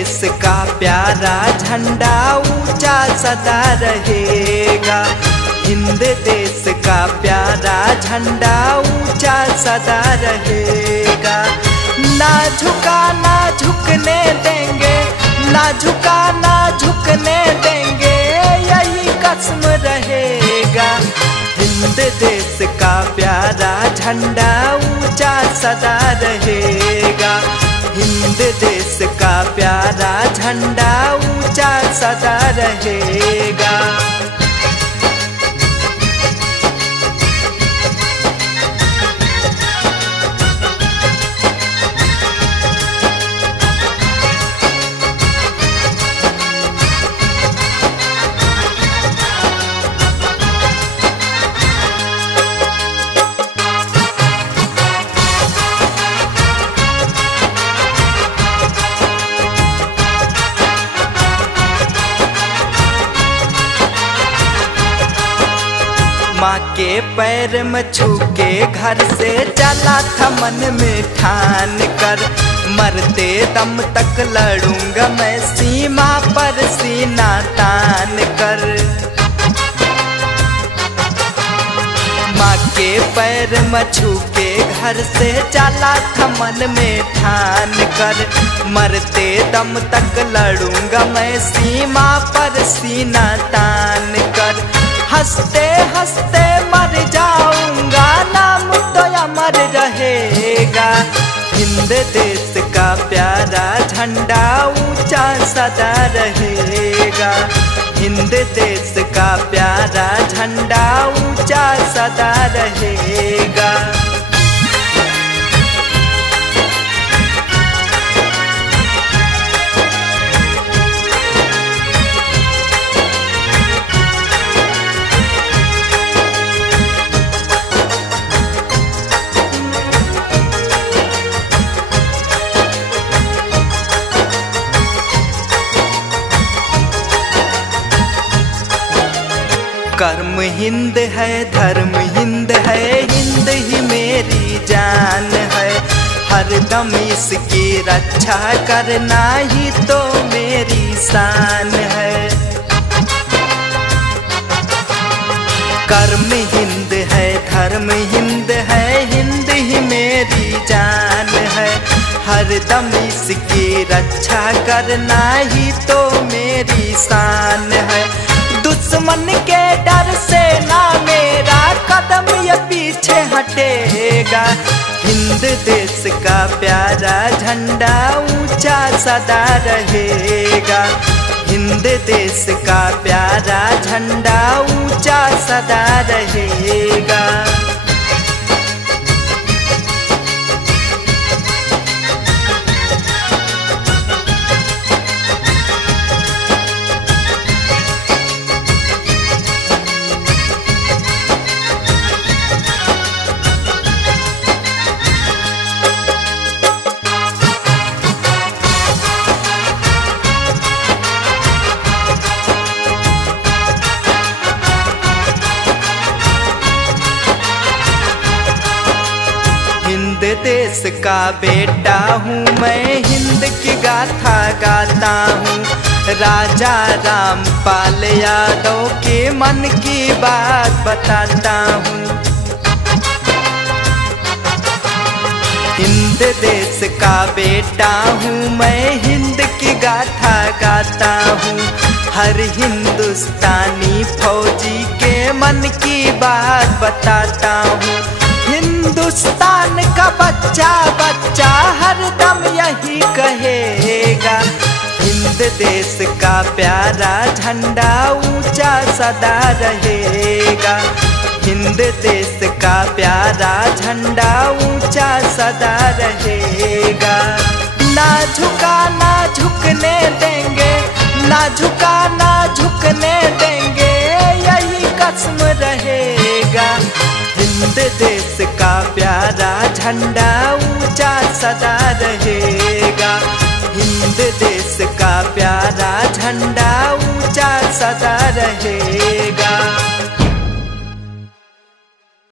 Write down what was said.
देश का प्यारा झंडा ऊंचा सदा रहेगा। हिंद देश का प्यारा झंडा ऊंचा सदा रहेगा। ना झुका ना झुकने देंगे, ना झुका ना झुकने देंगे, यही कसम रहेगा। हिंद देश का प्यारा झंडा ऊंचा सदा रहेगा। हिंद देश का प्यारा झंडा ऊंचा सदा रहेगा। माँ के पैर में छू के घर से चला था मन में ठान कर, मरते दम तक लड़ूंगा मैं सीमा पर सीना तान कर। माँ के पैर में छू के घर से चला था मन में ठान कर, मरते दम तक लड़ूंगा मैं सीमा पर सीना तान कर। हंसते हंसते मर जाऊंगा, नाम तो अमर रहेगा। हिंद देश का प्यारा झंडा ऊंचा सदा रहेगा। हिंद देश का प्यारा झंडा ऊंचा सदा रहेगा। कर्म हिंद है, धर्म हिंद है, हिंद ही मेरी जान है। हर दम इसकी रक्षा करना ही तो मेरी शान है। कर्म हिंद है, धर्म हिंद है, हिंद ही मेरी जान है। हर दम इसकी रक्षा करना ही तो मेरी शान है। दुश्मन के डर से ना मेरा कदम ये पीछे हटेगा। हिंद देश का प्यारा झंडा ऊंचा सदा रहेगा। हिंद देश का प्यारा झंडा ऊंचा सदा रहेगा। हिंद देश का बेटा हूँ मैं, हिंद की गाथा गाता हूँ। राजा रामपाल यादव के मन की बात बताता हूँ। हिंद देश का बेटा हूँ मैं, हिंद की गाथा गाता हूँ। हर हिंदुस्तानी फौजी के मन की बात बताता हूँ। हिंदुस्तान का बच्चा बच्चा हर दम यही कहेगा। हिंद देश का प्यारा झंडा ऊंचा सदा रहेगा। हिंद देश का प्यारा झंडा ऊंचा सदा रहेगा। ना झुका ना झुकने देंगे, ना झुका ना झुकने देंगे, यही कसम रहेगा। हिंद देश का प्यारा झंडा ऊंचा सदा रहेगा। हिंद देश का प्यारा झंडा ऊंचा सदा रहेगा।